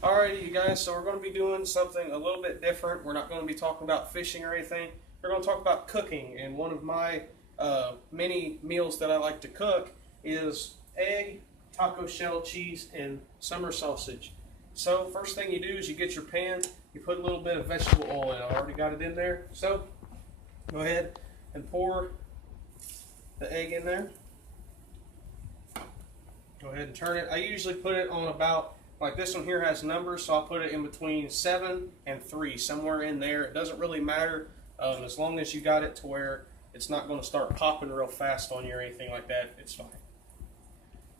Alrighty, you guys, so we're going to be doing something a little bit different. We're not going to be talking about fishing or anything. We're going to talk about cooking, and one of my many meals that I like to cook is egg, taco shell, cheese, and summer sausage. So first thing you do is you get your pan, you put a little bit of vegetable oil in. I already got it in there. So go ahead and pour the egg in there. Go ahead and turn it. I usually put it on about, like this one here has numbers, so I'll put it in between 7 and 3, somewhere in there. It doesn't really matter as long as you got it to where it's not going to start popping real fast on you or anything like that. It's fine.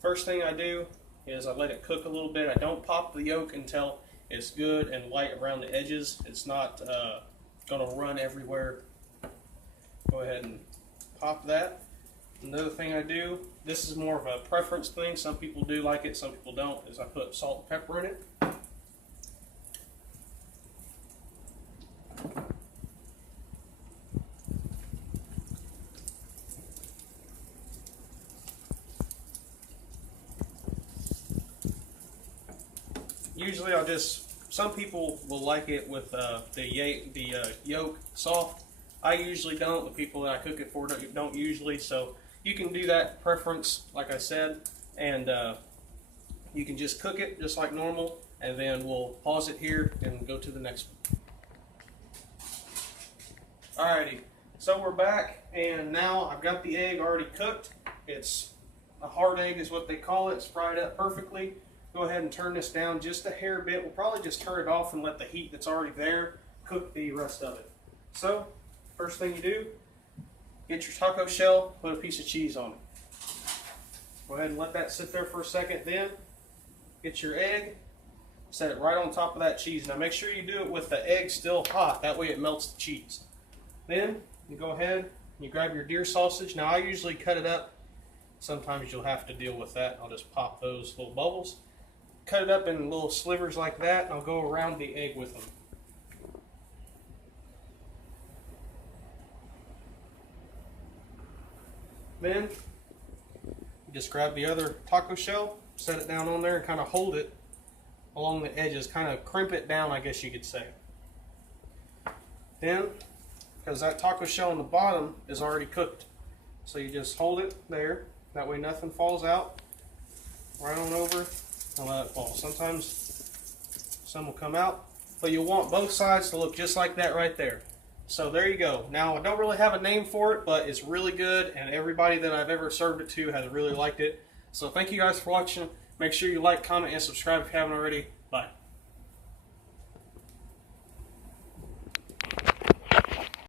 First thing I do is I let it cook a little bit. I don't pop the yolk until it's good and light around the edges. It's not going to run everywhere. Go ahead and pop that. Another thing I do, this is more of a preference thing. Some people do like it, some people don't, is I put salt and pepper in it. Usually I'll just, some people will like it with the yolk soft. I usually don't. The people that I cook it for don't usually, so you can do that preference, like I said, and you can just cook it just like normal, and then we'll pause it here and go to the next one. Alrighty, so we're back, and now I've got the egg already cooked. It's a hard egg is what they call it. It's fried up perfectly. Go ahead and turn this down just a hair bit. We'll probably just turn it off and let the heat that's already there cook the rest of it. So, first thing you do, get your taco shell, put a piece of cheese on it. Go ahead and let that sit there for a second. Then, get your egg, set it right on top of that cheese. Now make sure you do it with the egg still hot, that way it melts the cheese. Then, you go ahead, and you grab your deer sausage. Now I usually cut it up. Sometimes you'll have to deal with that. I'll just pop those little bubbles. Cut it up in little slivers like that, and I'll go around the egg with them. Then, you just grab the other taco shell, set it down on there, and kind of hold it along the edges, kind of crimp it down, I guess you could say. Then, because that taco shell on the bottom is already cooked, so you just hold it there, that way nothing falls out. Right on over and let it fall. Sometimes some will come out, but you'll want both sides to look just like that right there. So there you go. Now I don't really have a name for it, but it's really good, and everybody that I've ever served it to has really liked it. So thank you guys for watching. Make sure you like, comment, and subscribe if you haven't already.